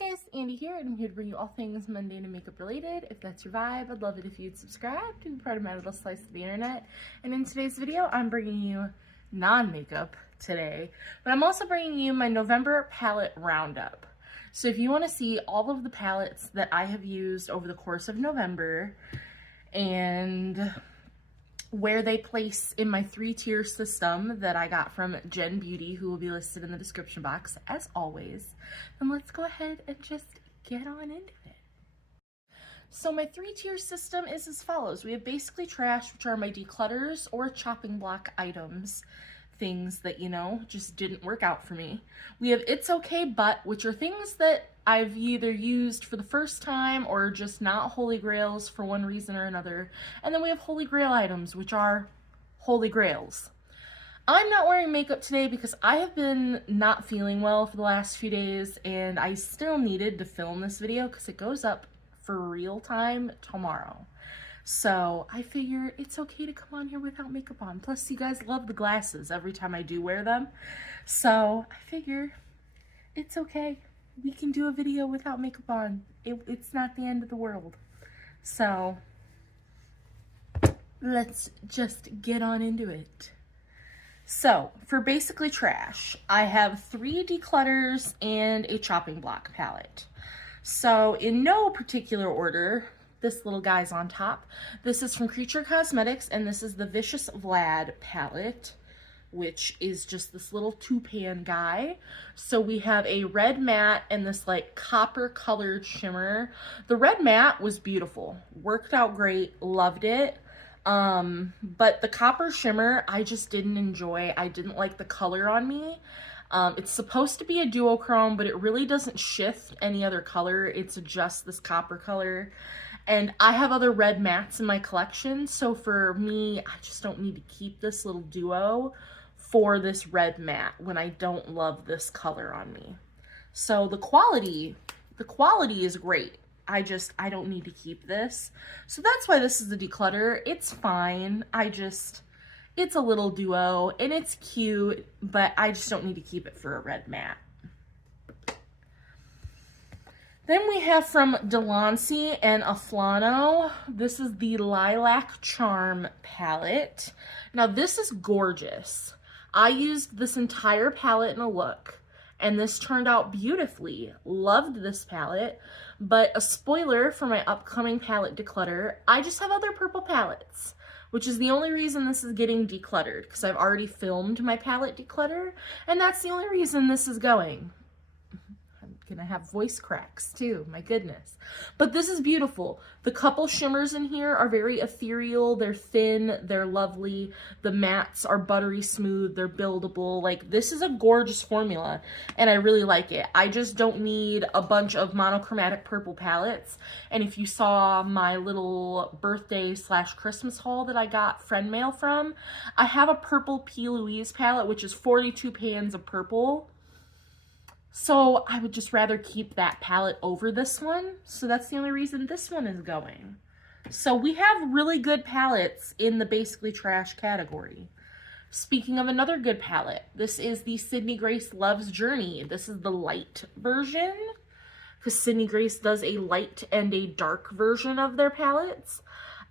Guys, Andy here, and I'm here to bring you all things mundane and makeup related. If that's your vibe, I'd love it if you'd subscribe to be part of my little slice of the internet. And in today's video, I'm bringing you non-makeup today, but I'm also bringing you my November palette roundup. So if you want to see all of the palettes that I have used over the course of November and where they place in my 3-tier system that I got from Jen Beauty, who will be listed in the description box as always, then let's go ahead and just get on into it. So my 3-tier system is as follows. We have basically trash, which are my declutters or chopping block items, things that, you know, just didn't work out for me. We have It's Okay But, which are things that I've either used for the first time or just not holy grails for one reason or another. And then we have holy grail items, which are holy grails. I'm not wearing makeup today because I have been not feeling well for the last few days, and I still needed to film this video because it goes up for real time tomorrow. So I figure it's okay to come on here without makeup on. Plus, you guys love the glasses every time I do wear them. So I figure it's okay. We can do a video without makeup on. It's not the end of the world. So let's just get on into it. So for basically trash, I have 3 declutters and a chopping block palette. So in no particular order, this little guy's on top. This is from Creature Cosmetics, and this is the Vicious Vlad palette, which is just this little toucan guy. So we have a red matte and this like copper colored shimmer. The red matte was beautiful, worked out great, loved it. But the copper shimmer, I just didn't enjoy. I didn't like the color on me. It's supposed to be a duochrome, but it really doesn't shift any other color. It's just this copper color. And I have other red mattes in my collection, so for me, I just don't need to keep this little duo for this red matte when I don't love this color on me. So the quality is great. I don't need to keep this. So that's why this is the declutter. It's fine. It's a little duo and it's cute, but I just don't need to keep it for a red matte. Then we have from Delancey and Aflano. This is the Lilac Charm palette. Now this is gorgeous. I used this entire palette in a look, and this turned out beautifully. Loved this palette, but a spoiler for my upcoming palette declutter, I just have other purple palettes, which is the only reason this is getting decluttered, because I've already filmed my palette declutter, and that's the only reason this is going. Gonna have voice cracks too, my goodness. But this is beautiful. The couple shimmers in here are very ethereal, they're thin, they're lovely. The mattes are buttery smooth, they're buildable. Like, this is a gorgeous formula and I really like it. I just don't need a bunch of monochromatic purple palettes. And if you saw my little birthday / Christmas haul that I got friend mail from, I have a purple P. Louise palette, which is 42 pans of purple. So I would just rather keep that palette over this one. So that's the only reason this one is going. So we have really good palettes in the basically trash category. Speaking of another good palette, this is the Sydney Grace Love's Journey. This is the light version, because Sydney Grace does a light and a dark version of their palettes.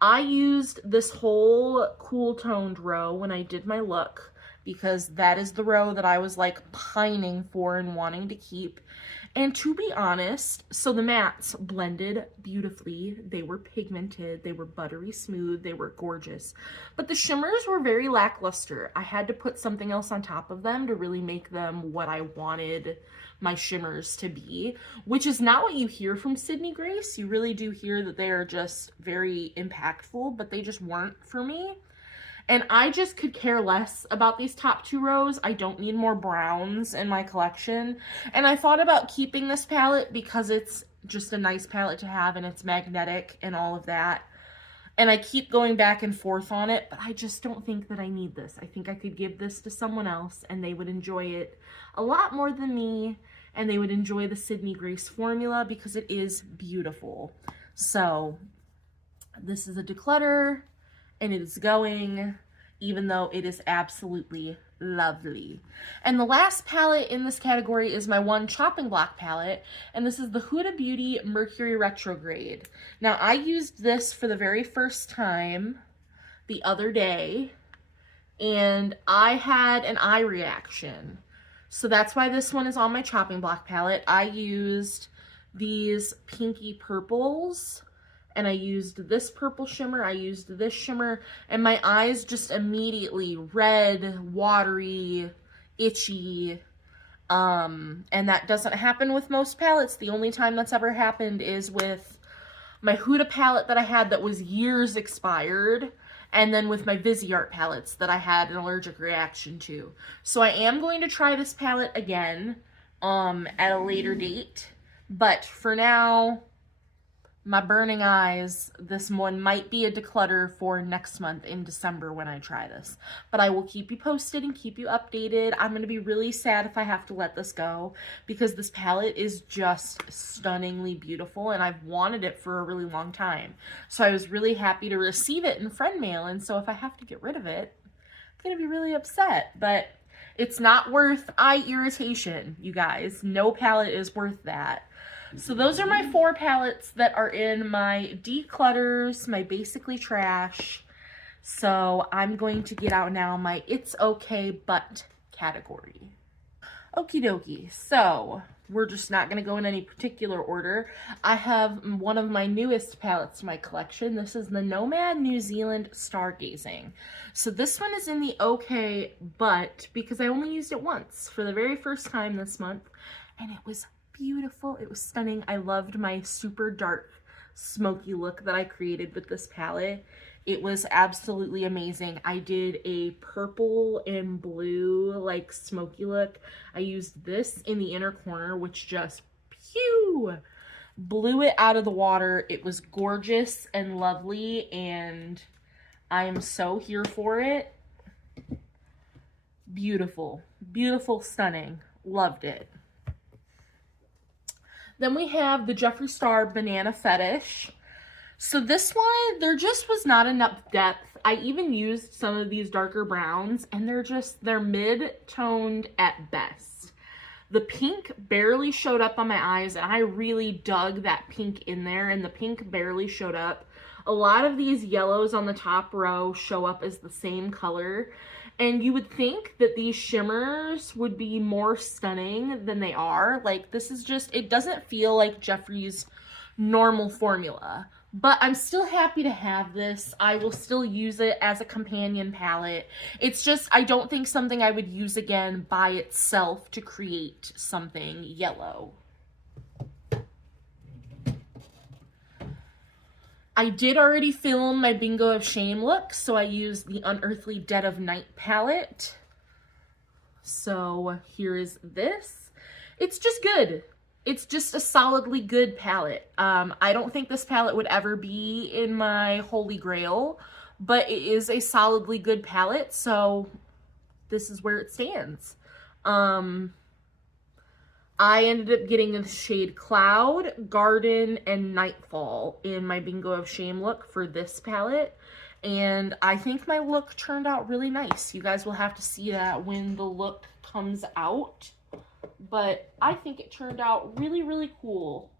I used this whole cool toned row when I did my look, because that is the row that I was like pining for and wanting to keep. And to be honest, so the mattes blended beautifully. They were pigmented, they were buttery smooth, they were gorgeous. But the shimmers were very lackluster. I had to put something else on top of them to really make them what I wanted my shimmers to be, which is not what you hear from Sydney Grace. You really do hear that they are just very impactful, but they just weren't for me. And I just could care less about these top 2 rows. I don't need more browns in my collection. And I thought about keeping this palette because it's just a nice palette to have and it's magnetic and all of that. And I keep going back and forth on it, but I just don't think that I need this. I think I could give this to someone else and they would enjoy it a lot more than me, and they would enjoy the Sydney Grace formula because it is beautiful. So this is a declutter, and it is going, even though it is absolutely lovely. And the last palette in this category is my one chopping block palette, and this is the Huda Beauty Mercury Retrograde. Now, I used this for the very first time the other day, and I had an eye reaction. So that's why this one is on my chopping block palette. I used these pinky purples, and I used this purple shimmer, I used this shimmer, and my eyes just immediately red, watery, itchy, and that doesn't happen with most palettes. The only time that's ever happened is with my Huda palette that I had that was years expired, and then with my Viseart palettes that I had an allergic reaction to. So I am going to try this palette again at a later date, but for now, my burning eyes, this one might be a declutter for next month in December when I try this. But I will keep you posted and keep you updated. I'm going to be really sad if I have to let this go because this palette is just stunningly beautiful and I've wanted it for a really long time. So I was really happy to receive it in friend mail, and so if I have to get rid of it, I'm going to be really upset. But it's not worth eye irritation, you guys. No palette is worth that. So those are my 4 palettes that are in my declutters, my basically trash. So I'm going to get out now my it's okay but category. Okie dokie. So we're just not going to go in any particular order. I have one of my newest palettes to my collection. This is the Nomad New Zealand Stargazing. So this one is in the okay but because I only used it once for the very first time this month, and it was beautiful. It was stunning. I loved my super dark smoky look that I created with this palette. It was absolutely amazing. I did a purple and blue like smoky look. I used this in the inner corner, which just blew it out of the water. It was gorgeous and lovely, and I am so here for it. Beautiful, beautiful, stunning. Loved it. Then we have the Jeffree Star Banana Fetish. So this one, there just was not enough depth. I even used some of these darker browns, and they're mid-toned at best. The pink barely showed up on my eyes, and I really dug that pink in there, and the pink barely showed up. A lot of these yellows on the top row show up as the same color, and you would think that these shimmers would be more stunning than they are. Like, this is just, it doesn't feel like Jeffree's normal formula. But I'm still happy to have this. I will still use it as a companion palette. It's just, I don't think something I would use again by itself to create something yellow. I did already film my Bingo of Shame look, so I used the Unearthly Dead of Night palette. So here is this. It's just good. It's just a solidly good palette. I don't think this palette would ever be in my Holy Grail, but it is a solidly good palette, so this is where it stands. I ended up getting the shade Cloud, Garden, and Nightfall in my Bingo of Shame look for this palette. And I think my look turned out really nice. You guys will have to see that when the look comes out. But I think it turned out really, really cool.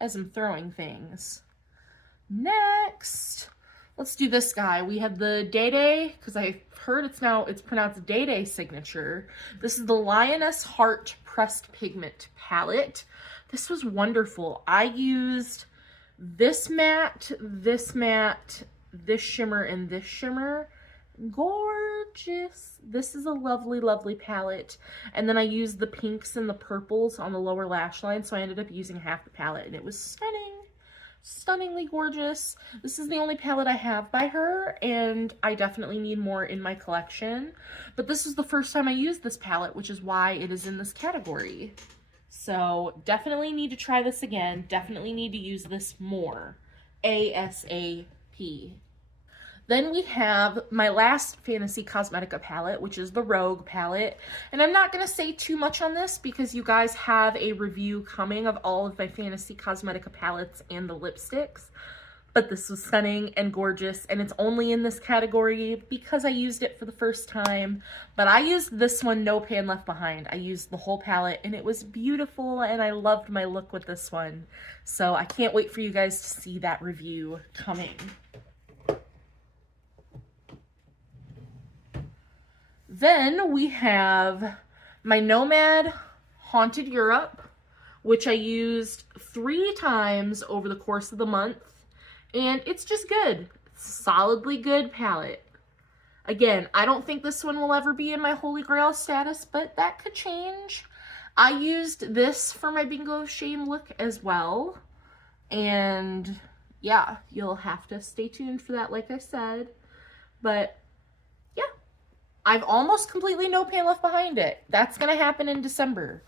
As I'm throwing things. Next, let's do this guy. We have the Day Day, because I've heard it's pronounced Day Day signature. This is the Lioness Heart Pressed Pigment palette. This was wonderful. I used this matte, this shimmer, and this shimmer. Gorgeous. This is a lovely, lovely palette. And then I used the pinks and the purples on the lower lash line, so I ended up using half the palette, and it was stunning. Stunningly gorgeous. This is the only palette I have by her, and I definitely need more in my collection. But this is the first time I used this palette, which is why it is in this category. So definitely need to try this again. Definitely need to use this more. ASAP. Then we have my last Fantasy Cosmetica palette, which is the Rogue palette. And I'm not going to say too much on this because you guys have a review coming of all of my Fantasy Cosmetica palettes and the lipsticks. But this was stunning and gorgeous, and it's only in this category because I used it for the first time. But I used this one, No Pan Left Behind. I used the whole palette, and it was beautiful, and I loved my look with this one. So I can't wait for you guys to see that review coming. Then we have my Nomad Haunted Europe, which I used 3 times over the course of the month. And it's just good. Solidly good palette. Again, I don't think this one will ever be in my Holy Grail status, but that could change. I used this for my Bingo of Shame look as well. And yeah, you'll have to stay tuned for that, like I said. But yeah, I've almost completely No Pan Left Behind it. That's going to happen in December.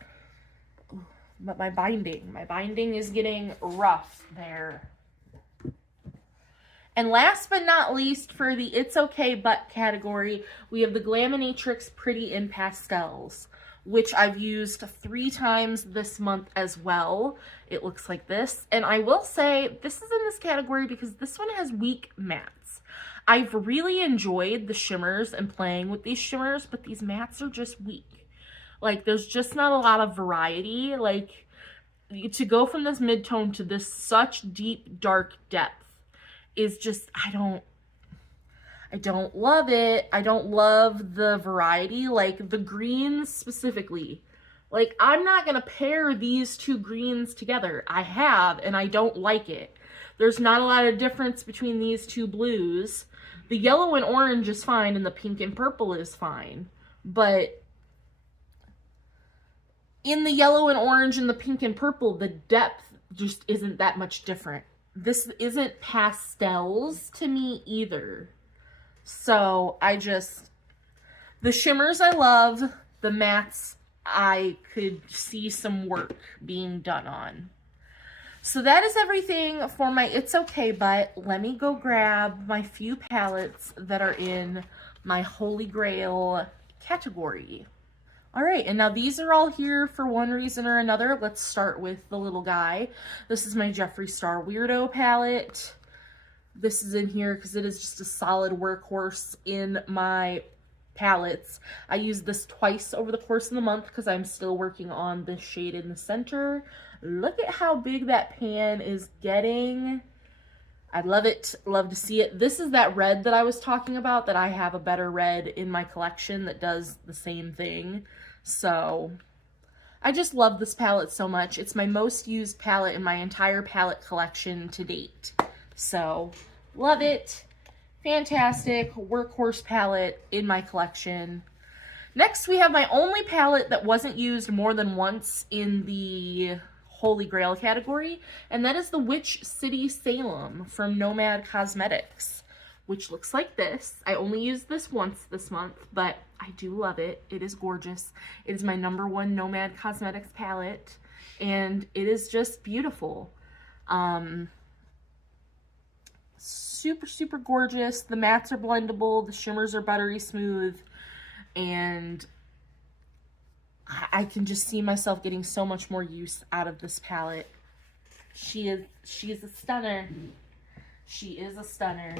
But my binding is getting rough there. And last but not least, for the It's Okay But category, we have the Glaminatrix Pretty in Pastels, which I've used 3 times this month as well. It looks like this. And I will say, this is in this category because this one has weak mattes. I've really enjoyed the shimmers and playing with these shimmers, but these mattes are just weak. Like, there's just not a lot of variety. Like, to go from this mid-tone to this such deep, dark depth is just, I don't love it. I don't love the variety, like the greens specifically. Like, I'm not gonna pair these 2 greens together. I have, and I don't like it. There's not a lot of difference between these 2 blues. The yellow and orange is fine, and the pink and purple is fine. But in the yellow and orange and the pink and purple, the depth just isn't that much different. This isn't pastels to me either. So the shimmers I love, the mattes I could see some work being done on. So that is everything for my It's Okay But. Let me go grab my few palettes that are in my Holy Grail category. All right, and now these are all here for one reason or another. Let's start with the little guy. This is my Jeffree Star Weirdo palette. This is in here because it is just a solid workhorse in my palettes. I used this twice over the course of the month because I'm still working on this shade in the center. Look at how big that pan is getting. I love it. Love to see it. This is that red that I was talking about, that I have a better red in my collection that does the same thing. So I just love this palette so much. It's my most used palette in my entire palette collection to date. So love it. Fantastic workhorse palette in my collection. Next, we have my only palette that wasn't used more than once in the Holy Grail category, and that is the Witch City Salem from Nomad Cosmetics, which looks like this. I only used this once this month, but I do love it. It is gorgeous. It is my #1 Nomad Cosmetics palette, and it is just beautiful. Super, super gorgeous. The mattes are blendable. The shimmers are buttery smooth, and I can just see myself getting so much more use out of this palette. She is a stunner. She is a stunner.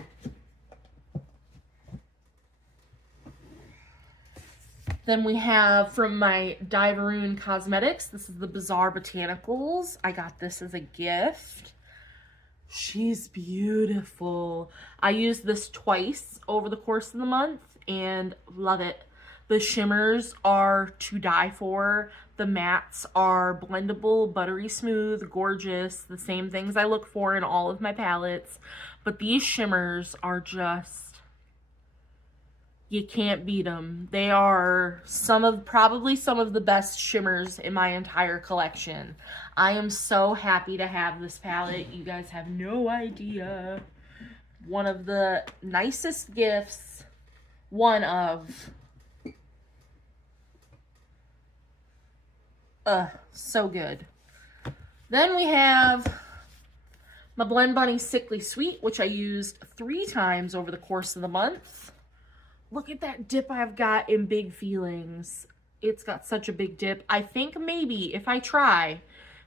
Then we have from my Diveroon Cosmetics, this is the Bizarre Botanicals. I got this as a gift. She's beautiful. I used this twice over the course of the month and love it. The shimmers are to die for. The mattes are blendable, buttery smooth, gorgeous. The same things I look for in all of my palettes. But these shimmers are just, you can't beat them. They are probably some of the best shimmers in my entire collection. I am so happy to have this palette. You guys have no idea. One of the nicest gifts. So good. Then we have my Blend Bunny Sickly Sweet, which I used 3 times over the course of the month. Look at that dip I've got in Big Feelings. It's got such a big dip. I think maybe if I try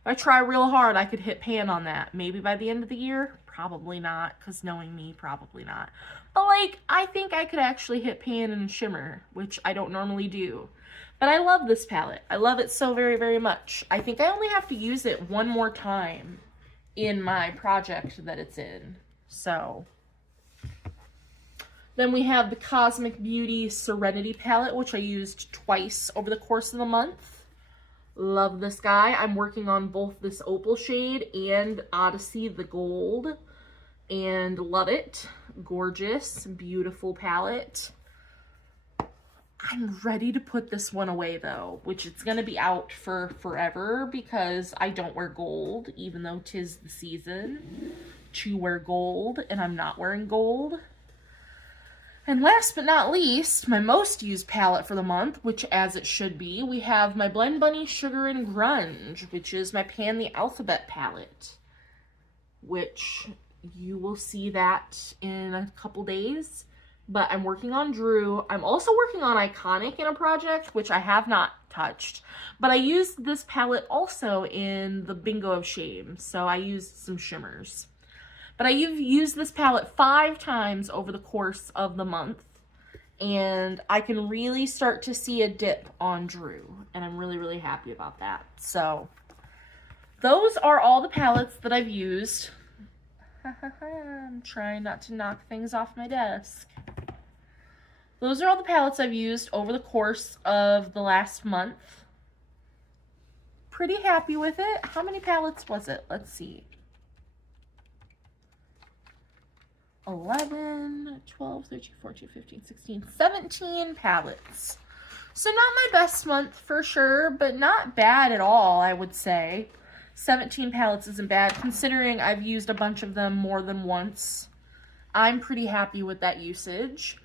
real hard, I could hit pan on that. Maybe by the end of the year, Probably not, because knowing me, probably not. But like, I think I could actually hit pan and shimmer, which I don't normally do. But I love this palette. I love it so very, very much. I think I only have to use it one more time in my project that it's in. So then we have the Cosmic Beauty Serenity palette, which I used twice over the course of the month. Love this guy. I'm working on both this Opal shade and Odyssey the Gold, and love it. Gorgeous, beautiful palette. I'm ready to put this one away though, which it's going to be out for forever because I don't wear gold, even though 'tis the season to wear gold, and I'm not wearing gold. And last but not least, my most used palette for the month, which as it should be, we have my Blend Bunny Sugar and Grunge, which is my Pan the Alphabet palette, which you will see that in a couple days. But I'm working on Drew. I'm also working on Iconic in a project, which I have not touched. But I used this palette also in the Bingo of Shame, so I used some shimmers. But I've used this palette 5 times over the course of the month, and I can really start to see a dip on Drew, and I'm really, really happy about that. So those are all the palettes that I've used. I'm trying not to knock things off my desk. Those are all the palettes I've used over the course of the last month. Pretty happy with it. How many palettes was it? Let's see. 11, 12, 13, 14, 15, 16, 17 palettes. So not my best month for sure, but not bad at all, I would say. 17 palettes isn't bad, considering I've used a bunch of them more than once. I'm pretty happy with that usage.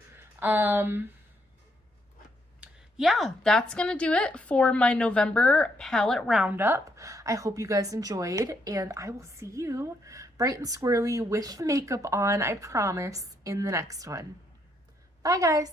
Yeah, that's gonna do it for my November palette roundup. I hope you guys enjoyed, and I will see you bright and squirrely with makeup on, I promise, in the next one. Bye, guys.